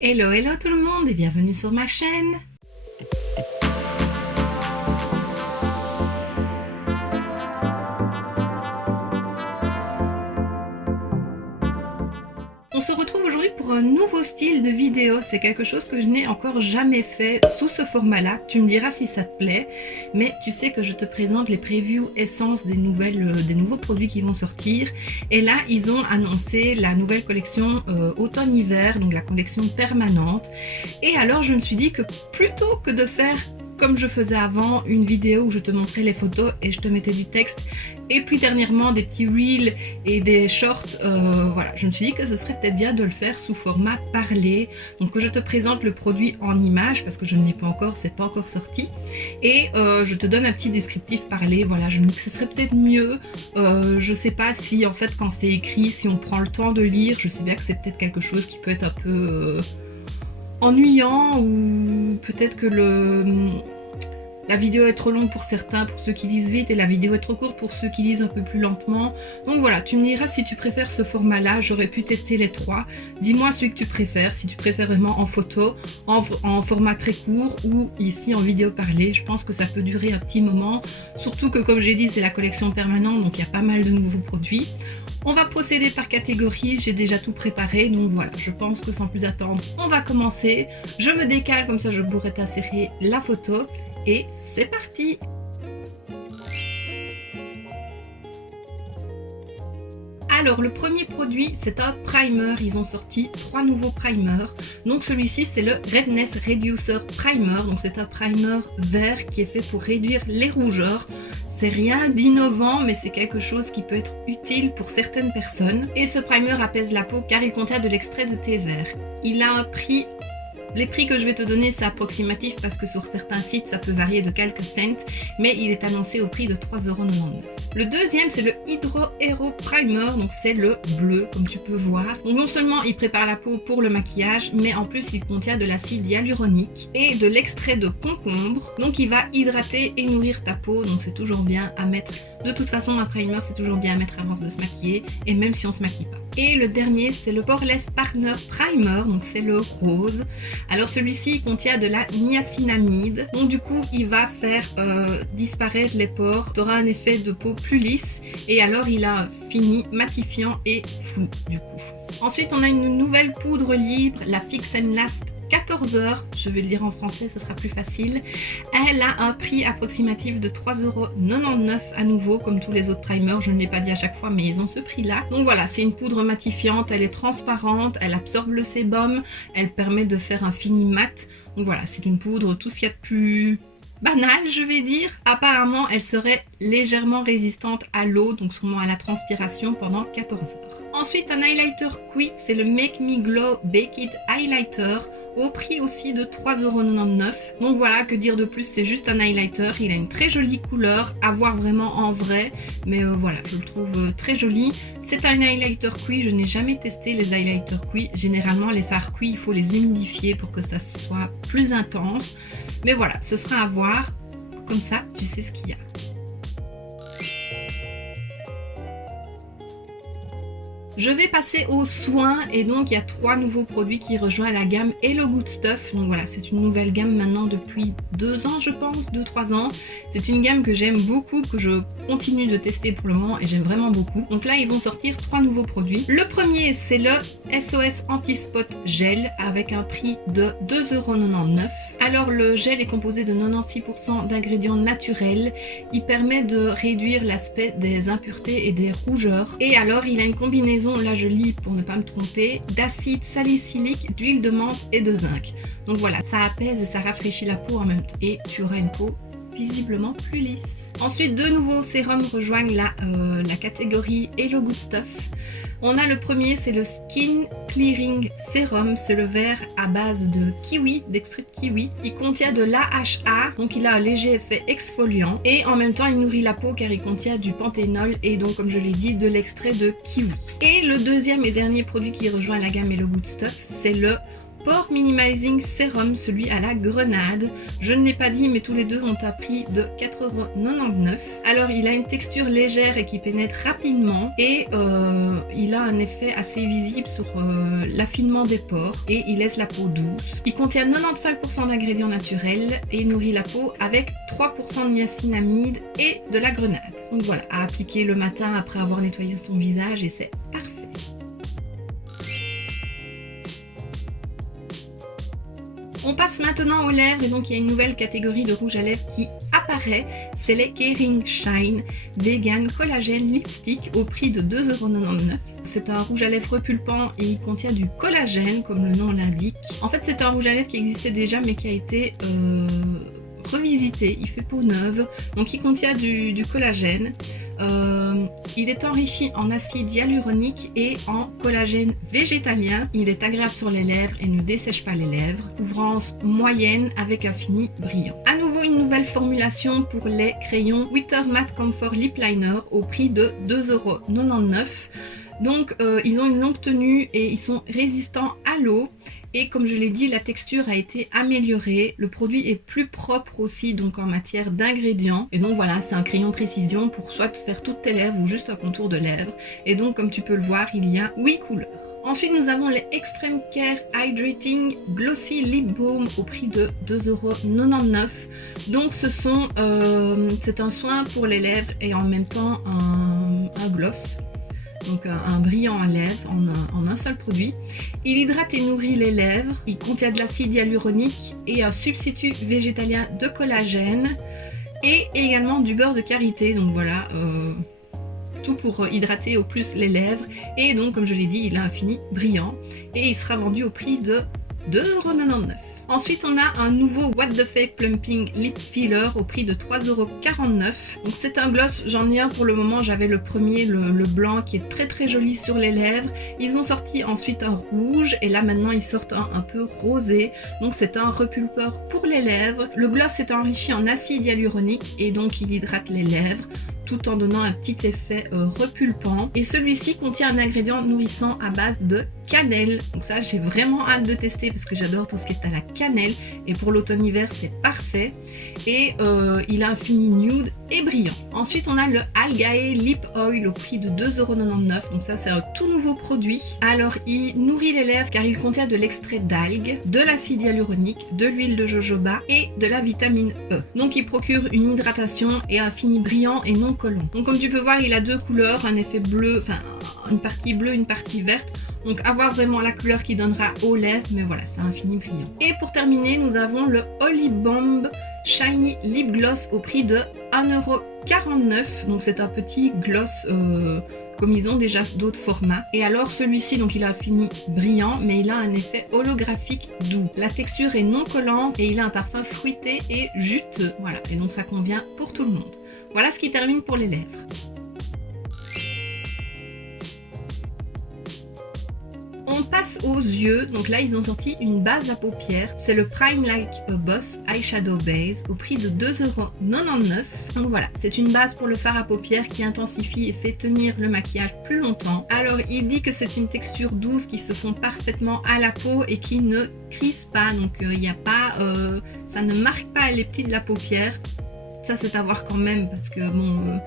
Hello, hello tout le monde et bienvenue sur ma chaîne. On se retrouve aujourd'hui pour un nouveau style de vidéo. C'est quelque chose que je n'ai encore jamais fait sous ce format-là. Tu me diras si ça te plaît. Mais tu sais que je te présente les previews essences des nouveaux produits qui vont sortir. Et là, ils ont annoncé la nouvelle collection automne-hiver, donc la collection permanente. Et alors, je me suis dit que plutôt que de faire comme je faisais avant, une vidéo où je te montrais les photos et je te mettais du texte, et puis dernièrement des petits reels et des shorts, voilà, je me suis dit que ce serait peut-être bien de le faire sous format parlé, donc que je te présente le produit en images parce que je ne l'ai pas encore, c'est pas encore sorti, et je te donne un petit descriptif parlé. Voilà, je me dis que ce serait peut-être mieux, je sais pas si en fait quand c'est écrit, si on prend le temps de lire, je sais bien que c'est peut-être quelque chose qui peut être un peu ennuyant, ou peut-être que la vidéo est trop longue pour certains, pour ceux qui lisent vite, et la vidéo est trop courte pour ceux qui lisent un peu plus lentement. Donc voilà, tu me diras si tu préfères ce format-là. J'aurais pu tester les trois. Dis-moi celui que tu préfères, si tu préfères vraiment en photo, en format très court, ou ici en vidéo parlée. Je pense que ça peut durer un petit moment, surtout que comme j'ai dit, c'est la collection permanente, donc il y a pas mal de nouveaux produits. On va procéder par catégorie, j'ai déjà tout préparé, donc voilà, je pense que sans plus attendre, on va commencer. Je me décale, comme ça je pourrai t'insérer la photo, et c'est parti! Alors le premier produit, c'est un primer. Ils ont sorti 3 nouveaux primers. Donc celui-ci, c'est le Redness Reducer Primer. Donc c'est un primer vert qui est fait pour réduire les rougeurs. C'est rien d'innovant, mais c'est quelque chose qui peut être utile pour certaines personnes. Et ce primer apaise la peau car il contient de l'extrait de thé vert. Il a un prix... Les prix que je vais te donner, c'est approximatif parce que sur certains sites, ça peut varier de quelques cents, mais il est annoncé au prix de 3,99 €. Le deuxième, c'est le Hydro Hero Primer, donc c'est le bleu, comme tu peux voir. Donc non seulement il prépare la peau pour le maquillage, mais en plus il contient de l'acide hyaluronique et de l'extrait de concombre. Donc il va hydrater et nourrir ta peau, donc c'est toujours bien à mettre. De toute façon, un primer, c'est toujours bien à mettre avant de se maquiller, et même si on se maquille pas. Et le dernier, c'est le Poreless Partner Primer, donc c'est le rose. Alors celui-ci il contient de la niacinamide, donc du coup il va faire disparaître les pores, tu auras un effet de peau plus lisse, et alors il a un fini matifiant et flou du coup. Ensuite on a une nouvelle poudre libre, la Fix and Last 14 heures, je vais le dire en français, ce sera plus facile. Elle a un prix approximatif de 3,99 € à nouveau, comme tous les autres primers, je ne l'ai pas dit à chaque fois, mais ils ont ce prix-là. Donc voilà, c'est une poudre matifiante, elle est transparente, elle absorbe le sébum, elle permet de faire un fini mat. Donc voilà, c'est une poudre, tout ce qu'il y a de plus banal, je vais dire. Apparemment, elle serait légèrement résistante à l'eau, donc sûrement à la transpiration pendant 14 heures. Ensuite, un highlighter Qui, c'est le Make Me Glow Baked Highlighter, au prix aussi de 3,99 €. Donc voilà, que dire de plus, c'est juste un highlighter, il a une très jolie couleur, à voir vraiment en vrai, mais voilà, je le trouve très joli. C'est un highlighter Qui, je n'ai jamais testé les highlighters Qui. Généralement, les fards Qui, il faut les humidifier pour que ça soit plus intense. Mais voilà, ce sera à voir, comme ça tu sais ce qu'il y a. Je vais passer aux soins, et donc il y a 3 nouveaux produits qui rejoignent la gamme Hello Good Stuff. Donc voilà, c'est une nouvelle gamme maintenant depuis 2 ans je pense, 2-3 ans. C'est une gamme que j'aime beaucoup, que je continue de tester pour le moment et j'aime vraiment beaucoup. Donc là ils vont sortir 3 nouveaux produits. Le premier c'est le SOS Anti-Spot Gel avec un prix de 2,99 €. Alors le gel est composé de 96% d'ingrédients naturels. Il permet de réduire l'aspect des impuretés et des rougeurs. Et alors il a une combinaison, là je lis pour ne pas me tromper, d'acide salicylique, d'huile de menthe et de zinc. Donc voilà, ça apaise et ça rafraîchit la peau en même temps, et tu auras une peau visiblement plus lisse. Ensuite, 2 nouveaux sérums rejoignent la catégorie Hello Good Stuff. On a le premier, c'est le Skin Clearing Serum, c'est le vert à base de kiwi, d'extrait de kiwi. Il contient de l'AHA, donc il a un léger effet exfoliant, et en même temps il nourrit la peau car il contient du panthénol et donc comme je l'ai dit, de l'extrait de kiwi. Et le deuxième et dernier produit qui rejoint la gamme Hello Good Stuff, c'est le Pore Minimizing Serum, celui à la grenade. Je ne l'ai pas dit, mais tous les deux ont un prix de 4,99 €. Alors, il a une texture légère et qui pénètre rapidement et il a un effet assez visible sur l'affinement des pores et il laisse la peau douce. Il contient 95% d'ingrédients naturels et il nourrit la peau avec 3% de niacinamide et de la grenade. Donc voilà, à appliquer le matin après avoir nettoyé ton visage et c'est parfait. On passe maintenant aux lèvres et donc il y a une nouvelle catégorie de rouge à lèvres qui apparaît, c'est les Kering Shine Vegan Collagen Lipstick au prix de 2,99 €. C'est un rouge à lèvres repulpant et il contient du collagène comme le nom l'indique. En fait c'est un rouge à lèvres qui existait déjà mais qui a été revisité, il fait peau neuve, donc il contient du collagène. Il est enrichi en acide hyaluronique et en collagène végétalien. Il est agréable sur les lèvres et ne dessèche pas les lèvres. Couvrance moyenne avec un fini brillant. À nouveau une nouvelle formulation pour les crayons Witter Matte Comfort Lip Liner au prix de 2,99 €. Donc ils ont une longue tenue et ils sont résistants à l'eau. Et comme je l'ai dit, la texture a été améliorée. Le produit est plus propre aussi donc en matière d'ingrédients. Et donc voilà, c'est un crayon précision pour soit faire toutes tes lèvres ou juste un contour de lèvres. Et donc comme tu peux le voir, il y a 8 couleurs. Ensuite, nous avons les Extreme Care Hydrating Glossy Lip Balm au prix de 2,99 €. Donc c'est un soin pour les lèvres et en même temps un gloss. Donc un brillant à lèvres en un seul produit. Il hydrate et nourrit les lèvres. Il contient de l'acide hyaluronique et un substitut végétalien de collagène et également du beurre de karité. Donc voilà, tout pour hydrater au plus les lèvres. Et donc comme je l'ai dit, il a un fini brillant et il sera vendu au prix de 2,99 €. Ensuite, on a un nouveau What the Fake Plumping Lip Filler au prix de 3,49 €. Donc c'est un gloss, j'en ai un pour le moment, j'avais le premier, le blanc qui est très très joli sur les lèvres. Ils ont sorti ensuite un rouge et là maintenant ils sortent un peu rosé. Donc c'est un repulpeur pour les lèvres. Le gloss est enrichi en acide hyaluronique et donc il hydrate les lèvres tout en donnant un petit effet repulpant. Et celui-ci contient un ingrédient nourrissant à base de cannelle. Donc ça, j'ai vraiment hâte de tester parce que j'adore tout ce qui est à la cannelle. Et pour l'automne-hiver, c'est parfait. Et il a un fini nude et brillant. Ensuite, on a le Algae Lip Oil au prix de 2,99 €. Donc ça, c'est un tout nouveau produit. Alors, il nourrit les lèvres car il contient de l'extrait d'algues, de l'acide hyaluronique, de l'huile de jojoba et de la vitamine E. Donc, il procure une hydratation et un fini brillant et non collant. Donc, comme tu peux voir, il a deux couleurs, un effet bleu, enfin, une partie bleue, une partie verte. Donc à voir vraiment la couleur qui donnera aux lèvres, mais voilà, c'est un fini brillant. Et pour terminer, nous avons le Holy Bomb Shiny Lip Gloss au prix de 1,49 €. Donc c'est un petit gloss comme ils ont déjà d'autres formats. Et alors celui-ci, donc il a un fini brillant, mais il a un effet holographique doux. La texture est non collante et il a un parfum fruité et juteux. Voilà, et donc ça convient pour tout le monde. Voilà ce qui termine pour les lèvres. On passe aux yeux, donc là ils ont sorti une base à paupières, c'est le Prime Like a Boss Eyeshadow Base au prix de 2,99 €. Donc voilà, c'est une base pour le fard à paupières qui intensifie et fait tenir le maquillage plus longtemps. Alors il dit que c'est une texture douce qui se fond parfaitement à la peau et qui ne crispe pas, donc il n'y a pas, ça ne marque pas les plis de la paupière. Ça c'est à voir quand même parce que bon...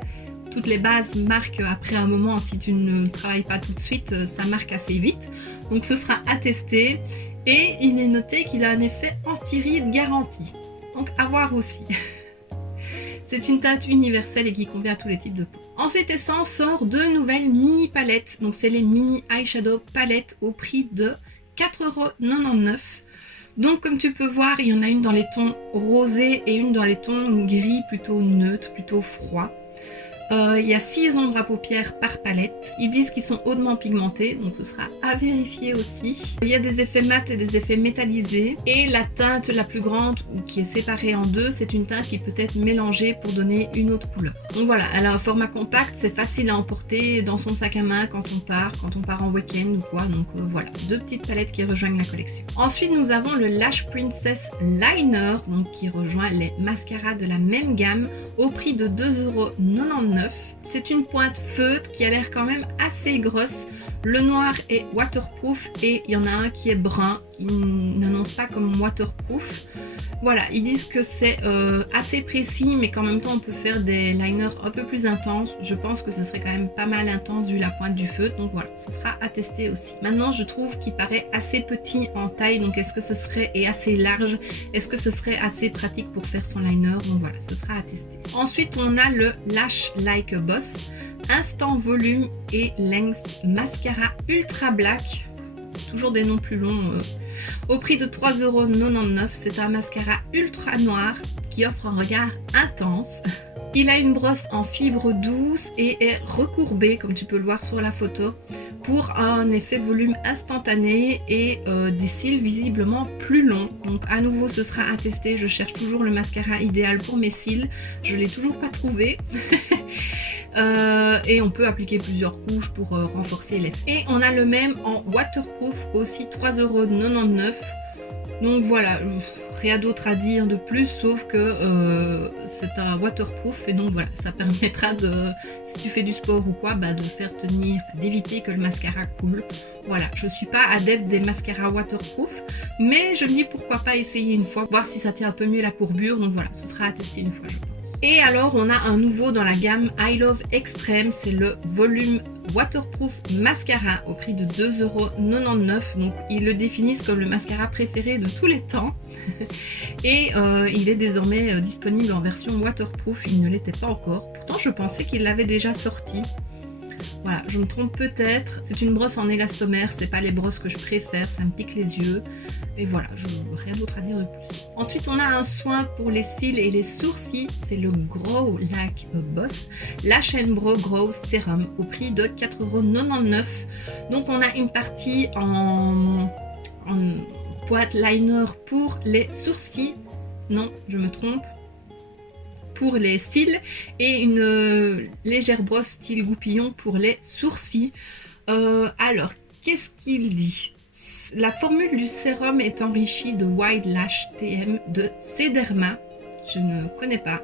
toutes les bases marquent après un moment, si tu ne travailles pas tout de suite, ça marque assez vite. Donc ce sera à tester. Et il est noté qu'il a un effet anti-rides garanti. Donc à voir aussi. C'est une teinte universelle et qui convient à tous les types de peau. Ensuite, Essence sort deux nouvelles mini palettes. Donc c'est les mini eyeshadow palettes au prix de 4,99 €. Donc comme tu peux voir, il y en a une dans les tons rosés et une dans les tons gris plutôt neutre, plutôt froid. Il y a 6 ombres à paupières par palette. Ils disent qu'ils sont hautement pigmentés, donc ce sera à vérifier aussi. Il y a des effets mat et des effets métallisés. Et la teinte la plus grande, ou qui est séparée en deux, c'est une teinte qui peut être mélangée pour donner une autre couleur. Donc voilà, elle a un format compact, c'est facile à emporter dans son sac à main quand on part en week-end ou quoi. Donc voilà, deux petites palettes qui rejoignent la collection. Ensuite, nous avons le Lash Princess Liner, donc qui rejoint les mascaras de la même gamme au prix de 2,99 €. C'est une pointe feutre qui a l'air quand même assez grosse. Le noir est waterproof et il y en a un qui est brun. Ils n'annoncent pas comme waterproof. Voilà, ils disent que c'est assez précis, mais qu'en même temps on peut faire des liners un peu plus intenses. Je pense que ce serait quand même pas mal intense vu la pointe du feu, donc voilà, ce sera à tester aussi. Maintenant, je trouve qu'il paraît assez petit en taille, donc est-ce que ce serait, et assez large, est-ce que ce serait assez pratique pour faire son liner? Donc voilà, ce sera à tester. Ensuite, on a le Lash Like a Boss Instant Volume et Length Mascara Ultra Black. Toujours des noms plus longs. Au prix de 3,99 €, c'est un mascara ultra noir qui offre un regard intense. Il a une brosse en fibre douce et est recourbé, comme tu peux le voir sur la photo, pour un effet volume instantané et des cils visiblement plus longs. Donc à nouveau, ce sera à tester. Je cherche toujours le mascara idéal pour mes cils. Je ne l'ai toujours pas trouvé. Et on peut appliquer plusieurs couches pour renforcer l'effet. Et on a le même en waterproof, aussi 3,99 €. Donc voilà, rien d'autre à dire de plus, sauf que c'est un waterproof et donc voilà, ça permettra de, si tu fais du sport ou quoi, de faire tenir, d'éviter que le mascara coule. Voilà, je suis pas adepte des mascaras waterproof, mais je me dis pourquoi pas essayer une fois, voir si ça tient un peu mieux la courbure. Donc voilà, ce sera à tester une fois, je pense. Et alors, on a un nouveau dans la gamme I Love Extreme, c'est le Volume Waterproof Mascara au prix de 2,99 €. Donc, ils le définissent comme le mascara préféré de tous les temps. Et il est désormais disponible en version waterproof, il ne l'était pas encore. Pourtant, je pensais qu'il l'avait déjà sorti. Voilà, je me trompe peut-être. C'est une brosse en élastomère, c'est pas les brosses que je préfère, ça me pique les yeux. Et voilà, rien d'autre à dire de plus. Ensuite, on a un soin pour les cils et les sourcils, c'est le Grow Like a Boss Lash and Brow Grow Serum au prix de 4,99 €. Donc on a une partie en pointe liner pour les sourcils. Non, je me trompe. Pour les cils et une légère brosse style goupillon pour les sourcils. Alors, qu'est-ce qu'il dit? La formule du sérum est enrichie de Wide Lash TM de Cederma. Je ne connais pas.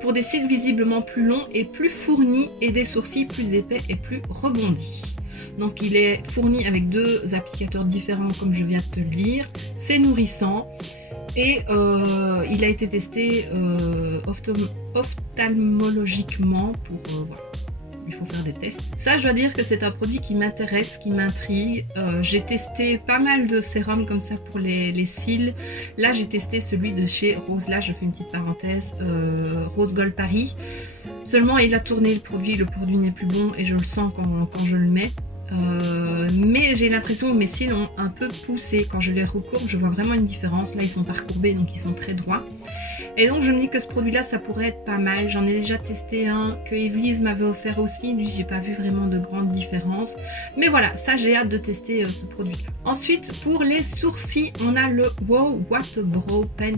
Pour des cils visiblement plus longs et plus fournis et des sourcils plus épais et plus rebondis. Donc il est fourni avec 2 applicateurs différents comme je viens de te le dire. C'est nourrissant. Et il a été testé ophtalmologiquement pour voilà, il faut faire des tests. Ça, je dois dire que c'est un produit qui m'intéresse, qui m'intrigue. J'ai testé pas mal de sérums comme ça pour les cils. Là, j'ai testé celui de chez Rose. Là, je fais une petite parenthèse. Rose Gold Paris. Seulement, il a tourné le produit n'est plus bon et je le sens quand je le mets. Mais j'ai l'impression que mes cils ont un peu poussé. Quand je les recourbe, je vois vraiment une différence. Là, ils sont pas recourbés, donc ils sont très droits. Et donc, je me dis que ce produit-là, ça pourrait être pas mal. J'en ai déjà testé un que Evelise m'avait offert aussi. Lui, j'ai pas vu vraiment de grande différence. Mais voilà, ça, j'ai hâte de tester ce produit-là. Ensuite, pour les sourcils, on a le Wow What Brow Pen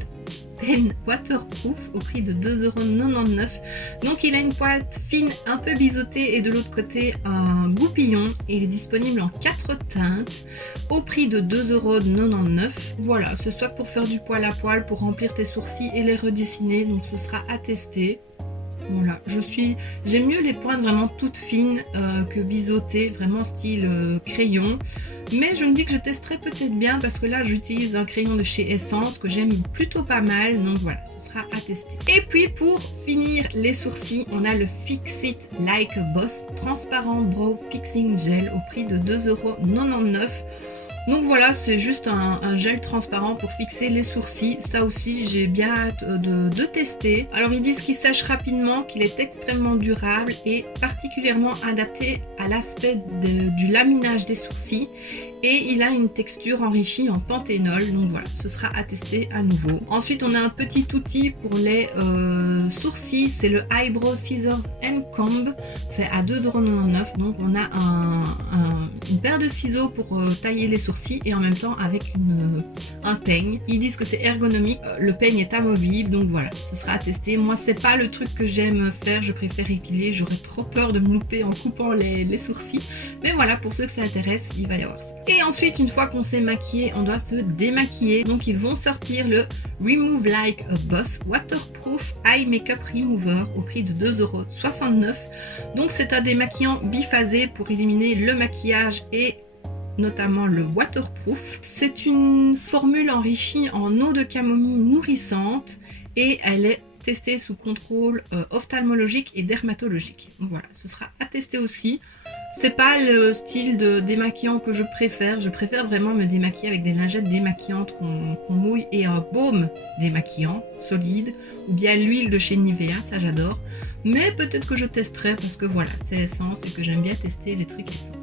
waterproof au prix de 2,99 €. Donc il a une pointe fine un peu biseautée et de l'autre côté un goupillon. Il est disponible en 4 teintes au prix de 2,99 €. Voilà, ce soit pour faire du poil à poil, pour remplir tes sourcils et les redessiner, donc ce sera à tester. Voilà, j'aime mieux les pointes vraiment toutes fines que biseautées, vraiment style crayon. Mais je me dis que je testerai peut-être bien parce que là j'utilise un crayon de chez Essence que j'aime plutôt pas mal. Donc voilà, ce sera à tester. Et puis pour finir les sourcils, on a le Fix It Like a Boss Transparent Brow Fixing Gel au prix de 2,99 €. Donc voilà, c'est juste un gel transparent pour fixer les sourcils. Ça aussi, j'ai bien hâte de tester. Alors ils disent qu'il sèche rapidement, qu'il est extrêmement durable et particulièrement adapté à l'aspect du laminage des sourcils. Et il a une texture enrichie en panthénol. Donc voilà, ce sera à tester à nouveau. Ensuite, on a un petit outil pour les sourcils. C'est le Eyebrow Scissors and Comb. C'est à 2,99 €. Donc on a une paire de ciseaux pour tailler les sourcils et en même temps avec un peigne. Ils disent que c'est ergonomique. Le peigne est amovible. Donc voilà, ce sera à tester. Moi, c'est pas le truc que j'aime faire. Je préfère épiler. J'aurais trop peur de me louper en coupant les sourcils. Mais voilà, pour ceux que ça intéresse, il va y avoir ça. Et ensuite, une fois qu'on s'est maquillé, on doit se démaquiller. Donc ils vont sortir le Remove Like a Boss Waterproof Eye Makeup Remover au prix de 2,69 €. Donc c'est un démaquillant biphasé pour éliminer le maquillage et notamment le waterproof. C'est une formule enrichie en eau de camomille nourrissante et elle est testée sous contrôle ophtalmologique et dermatologique. Donc voilà, ce sera à tester aussi. C'est pas le style de démaquillant que je préfère. Je préfère vraiment me démaquiller avec des lingettes démaquillantes qu'on mouille et un baume démaquillant solide ou bien l'huile de chez Nivea, ça j'adore. Mais peut-être que je testerai parce que voilà, c'est Essence et que j'aime bien tester les trucs Essence.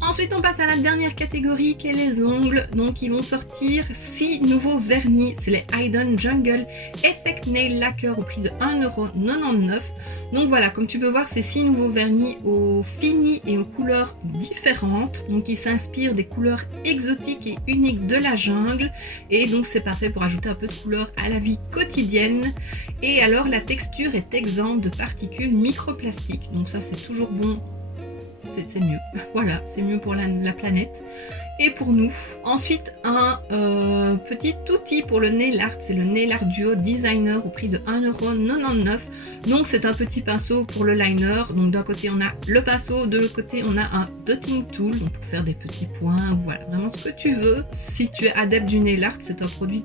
Ensuite, on passe à la dernière catégorie qui est les ongles. Donc, ils vont sortir 6 nouveaux vernis. C'est les Hidden Jungle Effect Nail Lacquer au prix de 1,99 €. Donc voilà, comme tu peux voir, c'est 6 nouveaux vernis aux finis et aux couleurs différentes. Donc, ils s'inspirent des couleurs exotiques et uniques de la jungle. Et donc, c'est parfait pour ajouter un peu de couleur à la vie quotidienne. Et alors, la texture est exempte de particules microplastiques. Donc ça, c'est toujours bon. C'est mieux, voilà, c'est mieux pour la planète et pour nous. Ensuite, un petit outil pour le nail art, c'est le Nail Art Duo Designer au prix de 1,99 €. Donc c'est un petit pinceau pour le liner. Donc d'un côté on a le pinceau, de l'autre côté on a un dotting tool, donc pour faire des petits points, ou voilà, vraiment ce que tu veux. Si tu es adepte du nail art, c'est un produit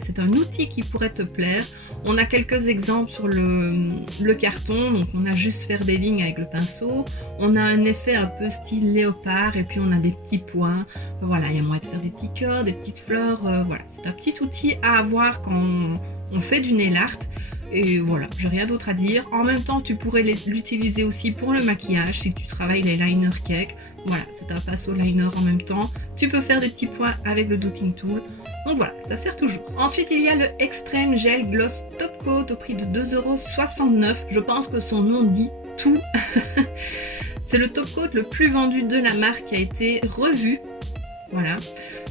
c'est un outil qui pourrait te plaire. On a quelques exemples sur le carton, donc on a juste faire des lignes avec le pinceau. On a un effet un peu style léopard et puis on a des petits points. Voilà, il y a moyen de faire des petits cœurs, des petites fleurs. Voilà, c'est un petit outil à avoir quand on fait du nail art. Et voilà, j'ai rien d'autre à dire. En même temps, tu pourrais l'utiliser aussi pour le maquillage si tu travailles les liner cake. Voilà, c'est un pinceau liner en même temps. Tu peux faire des petits points avec le dotting tool. Donc voilà, ça sert toujours. Ensuite, il y a le Extreme Gel Gloss Top Coat au prix de 2,69 €. Je pense que son nom dit tout. C'est le top coat le plus vendu de la marque qui a été revu. Voilà.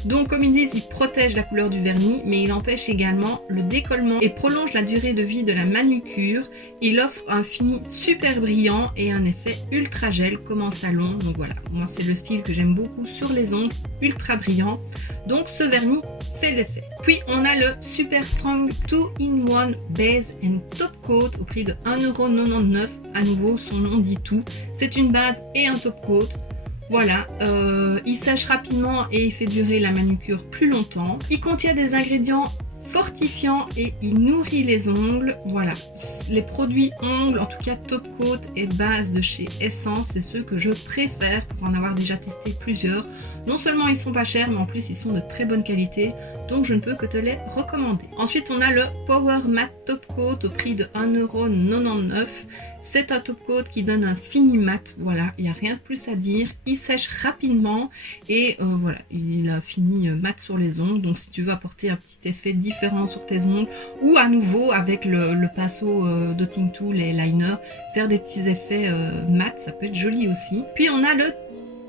Donc comme ils disent, il protège la couleur du vernis, mais il empêche également le décollement et prolonge la durée de vie de la manucure. Il offre un fini super brillant et un effet ultra gel comme en salon. Donc voilà, moi c'est le style que j'aime beaucoup sur les ongles, ultra brillant. Donc ce vernis fait l'effet. Puis on a le Super Strong 2-in-1 Base and Top Coat au prix de 1,99 €. À nouveau, son nom dit tout. C'est une base et un top coat. Voilà, il sèche rapidement et il fait durer la manucure plus longtemps. Il contient des ingrédients fortifiants et il nourrit les ongles. Voilà, les produits ongles, en tout cas top coat et base de chez Essence, c'est ceux que je préfère pour en avoir déjà testé plusieurs. Non seulement ils sont pas chers, mais en plus ils sont de très bonne qualité, donc je ne peux que te les recommander. Ensuite, on a le Power Matte Top Coat au prix de 1,99 €. C'est un top coat qui donne un fini mat. Voilà, il n'y a rien de plus à dire. Il sèche rapidement et voilà, il a fini mat sur les ongles. Donc si tu veux apporter un petit effet différent sur tes ongles ou à nouveau avec le pinceau dotting tool et liner, faire des petits effets mat, ça peut être joli aussi. Puis on a le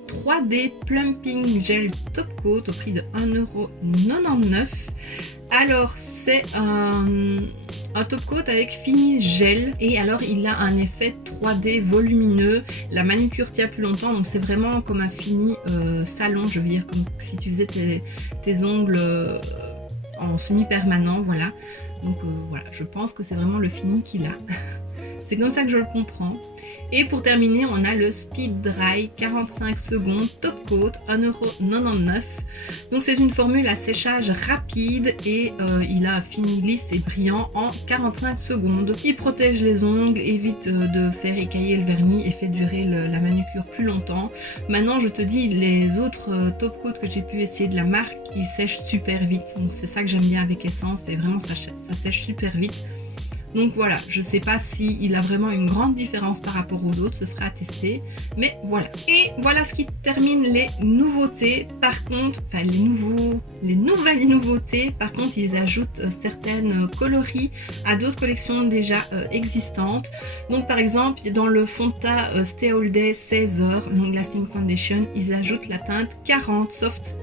3D Plumping Gel Top Coat au prix de 1,99 €. Alors c'est un top coat avec fini gel et alors il a un effet 3D volumineux. La manucure tient plus longtemps, donc c'est vraiment comme un fini salon, je veux dire, comme si tu faisais tes ongles en semi-permanent, voilà. Donc voilà, je pense que c'est vraiment le fini qu'il a. C'est comme ça que je le comprends. Et pour terminer, on a le Speed Dry 45 secondes Top Coat, 1,99 €. Donc c'est une formule à séchage rapide et il a un fini lisse et brillant en 45 secondes. Il protège les ongles, évite de faire écailler le vernis et fait durer la manucure plus longtemps. Maintenant, je te dis, les autres Top Coat que j'ai pu essayer de la marque, ils sèchent super vite. Donc c'est ça que j'aime bien avec Essence, c'est vraiment ça sèche super vite. Donc voilà, je sais pas s'il a vraiment une grande différence par rapport aux autres, ce sera à tester, mais voilà. Et voilà ce qui termine les nouveautés. Par contre, enfin les nouvelles nouveautés, par contre ils ajoutent certaines coloris à d'autres collections déjà existantes. Donc par exemple, dans le fond de teint Stay All Day 16 heures Long Lasting Foundation, ils ajoutent la teinte 40 Soft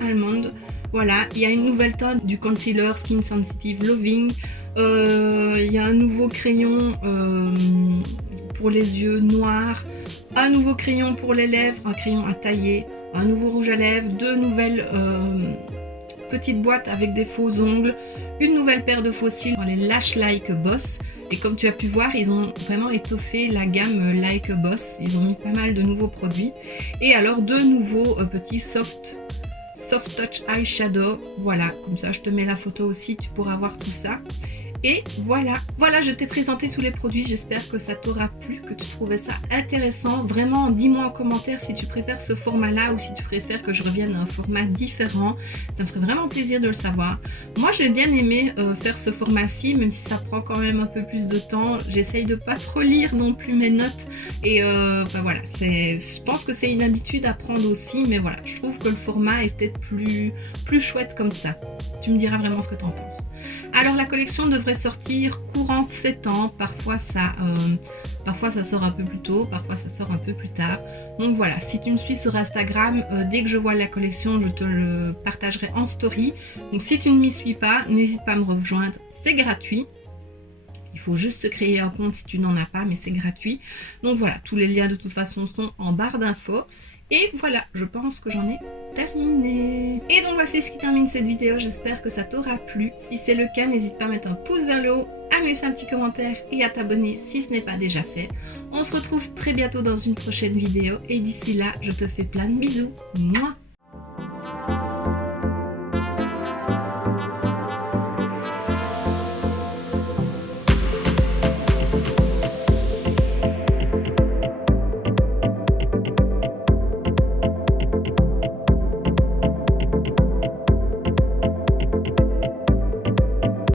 Almond. Voilà, il y a une nouvelle teinte du concealer Skin Sensitive Loving. Il y a un nouveau crayon pour les yeux noir, un nouveau crayon pour les lèvres, un crayon à tailler, un nouveau rouge à lèvres, 2 nouvelles petites boîtes avec des faux ongles, une nouvelle paire de faux cils, les Lash Like Boss. Et comme tu as pu voir, ils ont vraiment étoffé la gamme Like Boss. Ils ont mis pas mal de nouveaux produits. Et alors 2 nouveaux petits Soft Touch Eyeshadow. Voilà, comme ça je te mets la photo aussi, tu pourras voir tout ça. Et voilà, je t'ai présenté tous les produits, j'espère que ça t'aura plu, que tu trouvais ça intéressant. Vraiment, dis-moi en commentaire si tu préfères ce format-là ou si tu préfères que je revienne à un format différent. Ça me ferait vraiment plaisir de le savoir. Moi, j'ai bien aimé faire ce format-ci, même si ça prend quand même un peu plus de temps. J'essaye de pas trop lire non plus mes notes. Et ben voilà, je pense que c'est une habitude à prendre aussi, mais voilà, je trouve que le format est peut-être plus chouette comme ça. Tu me diras vraiment ce que tu en penses. Alors la collection devrait sortir courant 7 ans, parfois ça sort un peu plus tôt, parfois ça sort un peu plus tard. Donc voilà, si tu me suis sur Instagram, dès que je vois la collection, je te le partagerai en story. Donc si tu ne m'y suis pas, n'hésite pas à me rejoindre, c'est gratuit. Il faut juste se créer un compte si tu n'en as pas, mais c'est gratuit. Donc voilà, tous les liens de toute façon sont en barre d'infos. Et voilà, je pense que j'en ai terminé. Et donc voici ce qui termine cette vidéo, j'espère que ça t'aura plu. Si c'est le cas, n'hésite pas à mettre un pouce vers le haut, à me laisser un petit commentaire et à t'abonner si ce n'est pas déjà fait. On se retrouve très bientôt dans une prochaine vidéo et d'ici là, je te fais plein de bisous. Mouah.